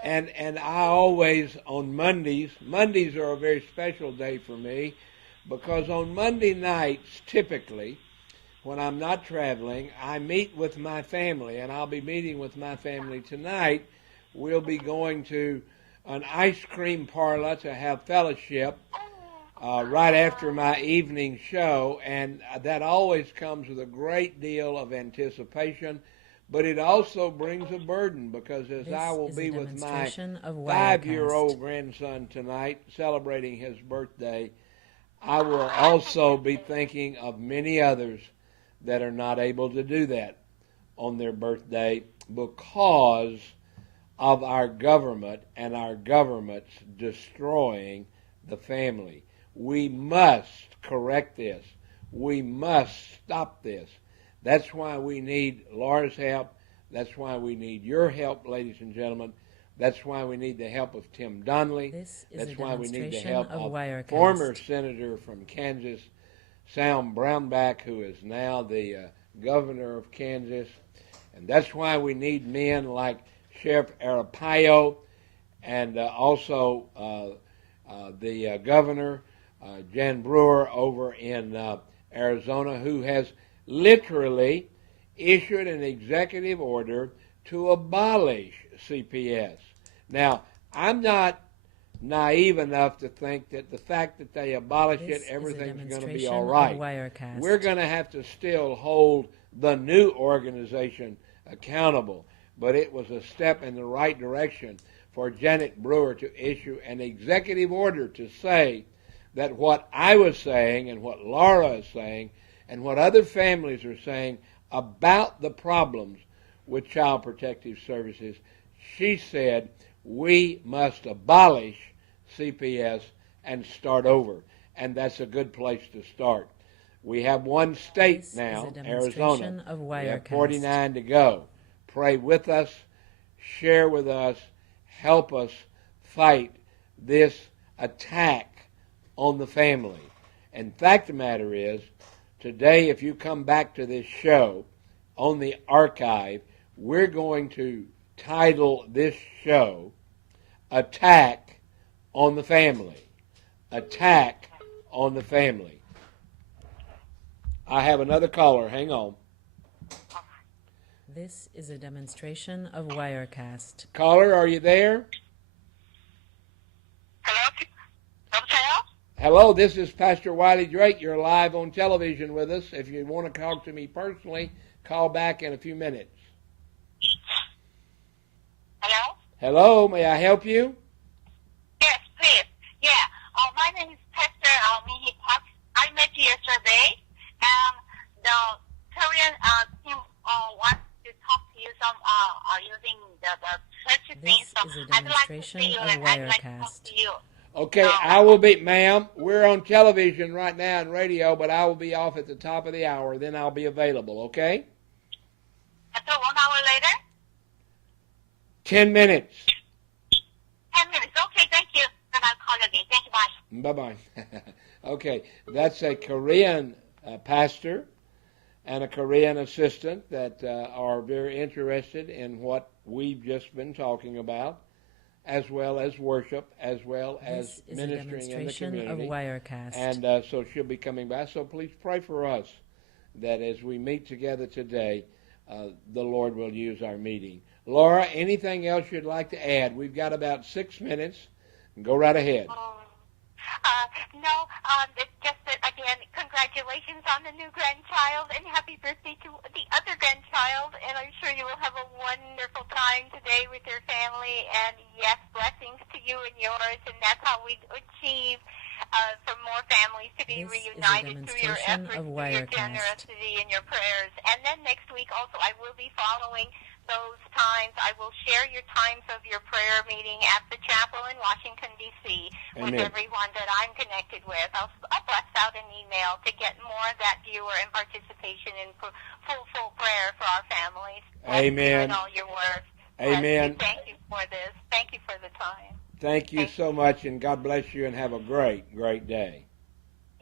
And I always, on Mondays are a very special day for me because on Monday nights, typically, when I'm not traveling, I meet with my family, and I'll be meeting with my family tonight. We'll be going to an ice cream parlor to have fellowship right after my evening show, and that always comes with a great deal of anticipation, but it also brings a burden because as This I will is a be with my demonstration of 5-year-old Wirecast. grandson tonight celebrating his birthday, I will also be thinking of many others that are not able to do that on their birthday because of our government and our government's destroying the family. We must correct this. We must stop this. That's why we need Laura's help. That's why we need your help, ladies and gentlemen. That's why we need the help of Tim Donnelly. This is That's a why we need the demonstration help of of Wirecast. former senator from Kansas, Sam Brownback, who is now the governor of Kansas. And that's why we need men like Sheriff Arpaio and also the governor, Jan Brewer, over in Arizona, who has literally issued an executive order to abolish CPS. Now, I'm not naive enough to think that the fact that they abolish This it, is a everything's going to be demonstration all of right. Wirecast. We're going to have to still hold the new organization accountable, but it was a step in the right direction for Janet Brewer to issue an executive order to say that what I was saying and what Laura is saying and what other families are saying about the problems with Child Protective Services, she said we must abolish CPS and start over. And that's a good place to start. We have one state This is now, a demonstration Arizona. of We have Wirecast. 49 to go. Pray with us, share with us, help us fight this attack on the family. And fact of the matter is, today if you come back to this show on the archive, we're going to title this show Attack on the Family. Attack on the Family. I have another caller. Hang on. This is a demonstration of Wirecast. Caller, are you there? Hello? Hello? Hello, this is Pastor Wiley Drake. You're live on television with us. If you want to talk to me personally, call back in a few minutes. Hello? Hello, may I help you? Yes, please. Yeah. My name is Pastor Minhee Park. I met you yesterday, and the Korean team wants to talk to you some using the church thing. This So is a I'd like to demonstration see you, of and I'd like to talk Wirecast. to you. Okay, I will be, ma'am, we're on television right now and radio, but I will be off at the top of the hour. Then I'll be available, okay? Until 1 hour later? 10 minutes. 10 minutes. Okay, thank you. Then I'll call you again. Thank you. Bye. Bye-bye. Okay, that's a Korean pastor and a Korean assistant that are very interested in what we've just been talking about. as well as worship, as well as This is a ministering in the demonstration of community. Wirecast. And so she'll be coming back. So please pray for us that as we meet together today, the Lord will use our meeting. Laura, anything else you'd like to add? We've got about 6 minutes. Go right ahead. No, it's just that, again, congratulations on the new grandchild and happy birthday to the other grandchild. And I'm sure you will have a wonderful time today with your family. And yes, blessings to you and yours. And that's how we achieve for more families to be This is a reunited through your demonstration efforts, of through your Wirecast. generosity and your prayers. And then next week also I will be following those times. I will share your times of your prayer meeting at the chapel in Washington, D.C. with Amen. everyone that I'm connected with. I'll blast out an email to get more of that viewer and participation in full prayer for our families. Amen. And all your work. Amen. Thank you for this. Thank you for the time. Thank you so much, and God bless you, and have a great, great day.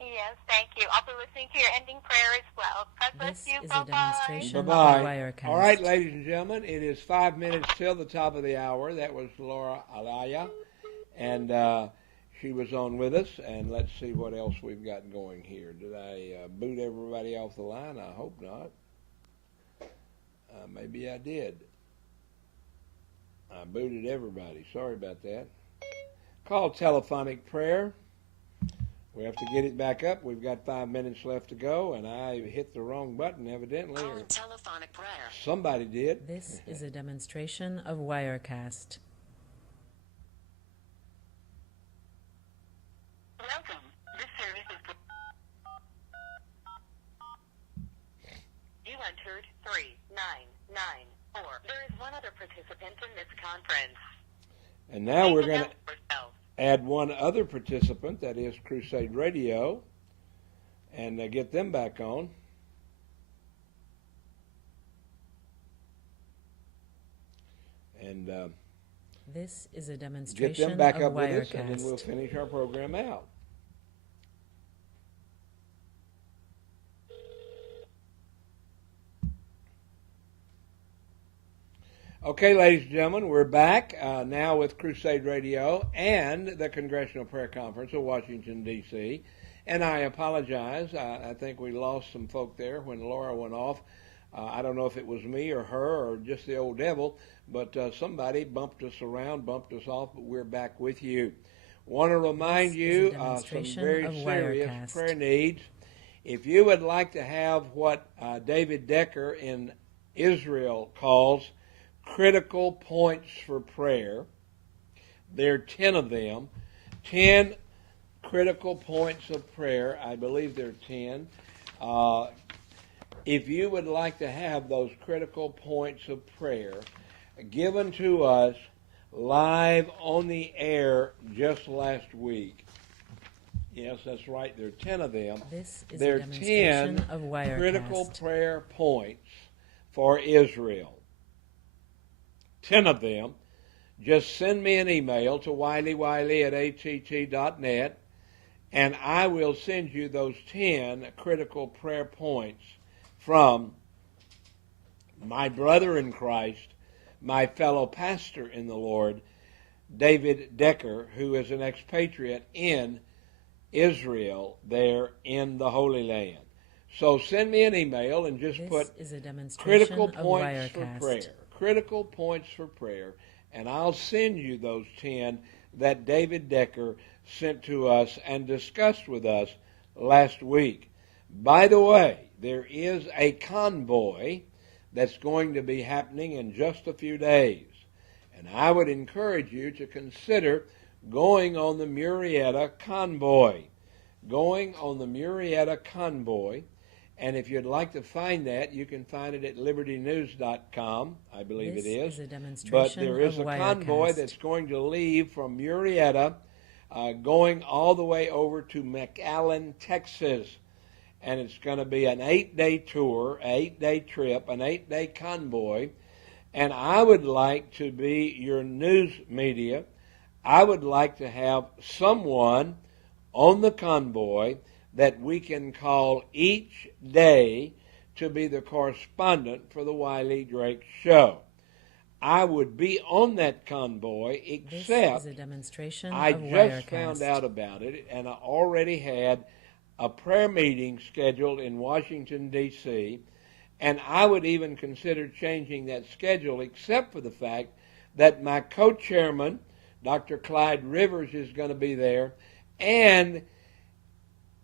Yes, thank you. I'll be listening to your ending prayer as well. God bless This you. is a Bye-bye. demonstration of Bye-bye. Wirecast. All right, ladies and gentlemen, it is 5 minutes till the top of the hour. That was Laura Alaya, and she was on with us. And let's see what else we've got going here. Did I boot everybody off the line? I hope not. Maybe I did. I booted everybody. Sorry about that. Call telephonic prayer. We have to get it back up. We've got 5 minutes left to go, and I hit the wrong button, evidently. Or telephonic prayer. somebody did. This is a demonstration of Wirecast. Welcome. This service is. You entered 3994. There is one other participant in this conference. And now we're Please going to announce yourself. add one other participant, that is Crusade Radio, and get them back on. And This is a get demonstration them back of up with us, and then we'll Wirecast. finish our program out. Okay, ladies and gentlemen, we're back now with Crusade Radio and the Congressional Prayer Conference of Washington, D.C. And I apologize. I think we lost some folk there when Laura went off. I don't know if it was me or her or just the old devil, but somebody bumped us around, bumped us off, but we're back with you. Want to remind This is a you some demonstration very of serious Wirecast. prayer needs. If you would like to have what David Decker in Israel calls critical points for prayer, there are 10 of them, 10 critical points of prayer. I believe there are 10. If you would like to have those critical points of prayer given to us live on the air just last week, yes, that's right, there are 10 of them. This is There a are demonstration 10 of Wirecast. critical prayer points for Israel. 10 of them. Just send me an email to wileywiley@att.net, and I will send you those 10 critical prayer points from my brother in Christ, my fellow pastor in the Lord, David Decker, who is an expatriate in Israel, there in the Holy Land. So send me an email and just This put is a demonstration critical of points for Wirecast. prayer. Critical points for prayer. And I'll send you those 10 that David Decker sent to us and discussed with us last week. By the way, there is a convoy that's going to be happening in just a few days. And I would encourage you to consider going on the Murrieta convoy. Going on the Murrieta convoy. And if you'd like to find that, you can find it at libertynews.com, I believe This it is. a demonstration But there is a of convoy Wirecast. that's going to leave from Murrieta, going all the way over to McAllen, Texas. And it's going to be an 8-day tour, an 8-day trip, an 8-day convoy. And I would like to be your news media. I would like to have someone on the convoy that we can call each day to be the correspondent for the Wiley Drake Show. I would be on that convoy, This except is a demonstration I of just Wirecast. found out about it, and I already had a prayer meeting scheduled in Washington, D.C., and I would even consider changing that schedule, except for the fact that my co-chairman, Dr. Clyde Rivers, is going to be there, and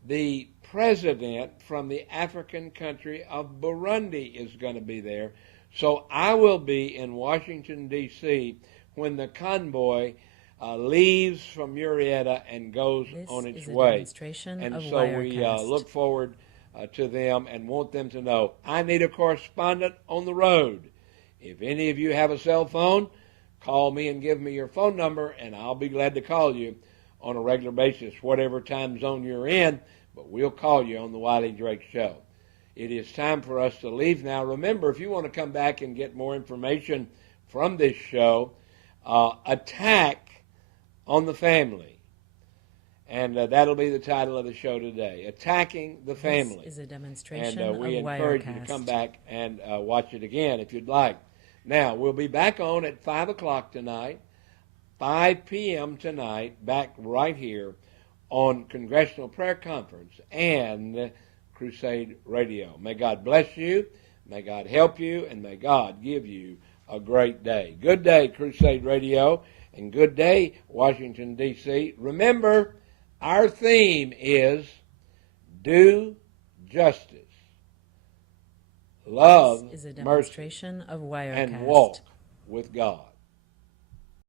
the president from the African country of Burundi is going to be there. So I will be in Washington, D.C. when the convoy leaves from Murrieta and goes This on its is a way. demonstration And of so we Wirecast. look forward to them and want them to know, I need a correspondent on the road. If any of you have a cell phone, call me and give me your phone number, and I'll be glad to call you on a regular basis, whatever time zone you're in, but we'll call you on the Wiley Drake Show. It is time for us to leave now. Remember, if you want to come back and get more information from this show, Attack on the Family. And that'll be the title of the show today, Attacking the Family. This is a demonstration And we of encourage Wirecast. you to come back and watch it again if you'd like. Now, we'll be back on at 5 o'clock tonight, 5 p.m. tonight, back right here on Congressional Prayer Conference and Crusade Radio. May God bless you, may God help you, and may God give you a great day. Good day, Crusade Radio, and good day, Washington, D.C. Remember, our theme is do justice, love This is a mercy, demonstration of Wirecast. and walk with God.